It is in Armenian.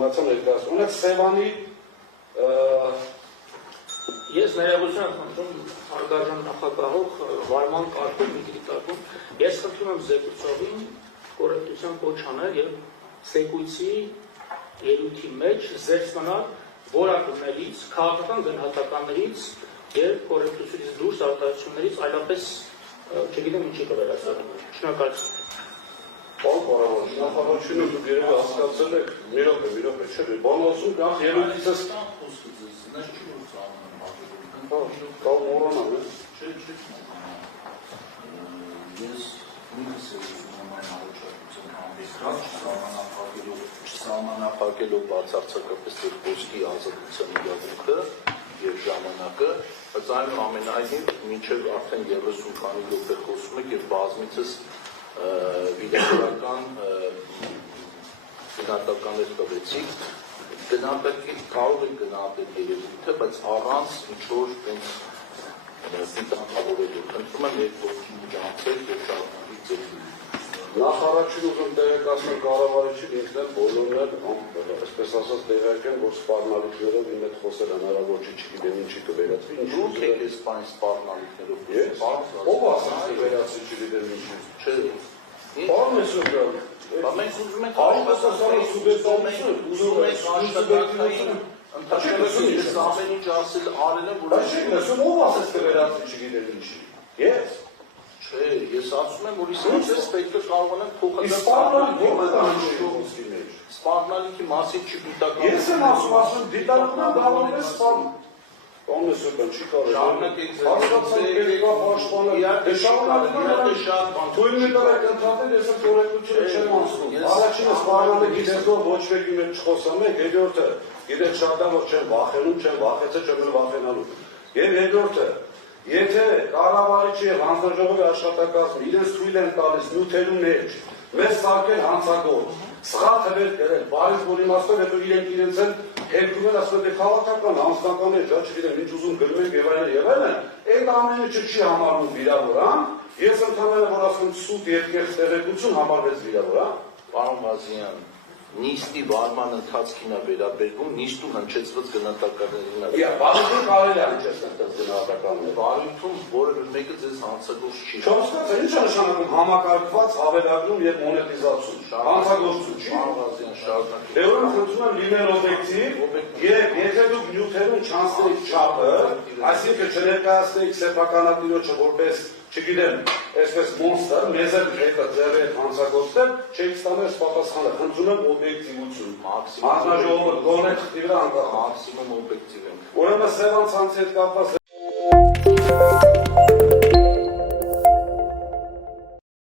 ինֆորմացիա ներկայացնում։ Ունեք Սևանի Ես ներողություն եմ խնդրում հարգարժան նախագահող վարման կարգում, ինտելեկտուալ ես խնդրում եմ զեկուցողին կոռեկտության կոչ անել եւ զեկույցի ելույթի մեջ զերծմանալ որակումներից, քաղաքական գնահատականներից եւ կոռեկտությունից դուրս արտահայտություններից այլապես չգիտեմ ինչի կվերացնել։ Շնորհակալություն։ Պարոն Ղարավանյան, նախագահությունը դուք երևի հասկացել եք, մի րոպե, չէ՞, բան ասում կամ ելույթից Կալ մորանալ է։ Ես նույնս ուզում այն առաջարկություն համբերած չսահմանափակելով բացարձակապես ոսկի ազատության իրավունքը և ժամանակը, բայց այնուամենայնիվ մինչև արդեն 30 քանի րոպե խոսում եք և բազմիցս վիդեոական գնահատականներ տվեցիք, կարող եք գնահատել երևույթը, բայց առանց ինչ-որ պիտանքավորելու։ Խնդրում եմ այդ ողջին ջանցել և շարունակել ձեր Նախարարին ուզում տեղեկացնել կառավարիչին ինքն էլ բոլորն էլ այսպես ասած տեղյակ են, որ սպառնալիքներով իմ հետ խոսել հնարավոր չի, չգիտեմ ինչի կվերածվի։ Դուք եք այս բանի սպառնալիքներով ով ասաց կվերածվի, չգիտեմ ինչի։ Չէ։ Պարոն Մեսրոպյան, Մենք ուզում ենք աշխատանքային ընթացքում ես ամեն ինչ ասել արել եմ, որ ով ասաց կվերածվի, չգիտեմ ինչի։ Ես։ Չէ, ես ասում եմ, որ իսկապես պետք է կարողանանք սպառնալիքի մասին չգիտակցել։ Ես եմ ասում, դիտարկում եմ բավարարել է սպառնում։ Պարոն Մեսրոպյան, չի կարող Եթե կառավարիչի և հանձնաժողովի աշխատակազմը իրենց թույլ են տալիս նյութերում ներջ, մեզ սարքել հանցագործ, սխալ թվեր կրել, բարից որ իմաստով հետո իրենք իրենց են հերքում են ասում է քաղաքական, անձնական է, չգիտեմ ինչ ուզում գրում են եւ այլն, այդ ամեն ինչը չի համարվում վիրավորան, ես ընդհանրապես որ ասում սուտ երկեղ տեղեկություն համարվեց վիրավորան։ Պարոն Ղազարյան, նիստի վարման ընթացքին է վերաբերվում, նիստում հնչեցված գնահատականներին է։ Բարույթում կարելի է հնչեցնել գնահատականները։ Բարույթում որևէ մեկը ձեզ հանցագործ չի։ Չհասկացա, ինչ է նշանակում համակարգված հավելագրում եւ մոնետիզացիա։ Հանցագործություն չի։ Պարոն Ղազարյան, շարունակեք։ Դե ուրեմն խնդրում եմ լինել օբյեկտիվ եւ եթե դուք նյութերում չանցնեիք չափը, այսինքն չներկայացնեիք սեփականատիրոջը որպես չգիտեմ, այսպես մոնստր, մեզ էլ հետը ձեռի հետ հանցագործել, չեք ստանել պատասխանը, խնդրում եմ օբյեկտիվություն։ Հանձնաժողովը գոնե խտի վրա անկախ։ Մաքսիմում օբյեկտիվ ենք։ Ուրեմն Սևան ցանցի հետ կապված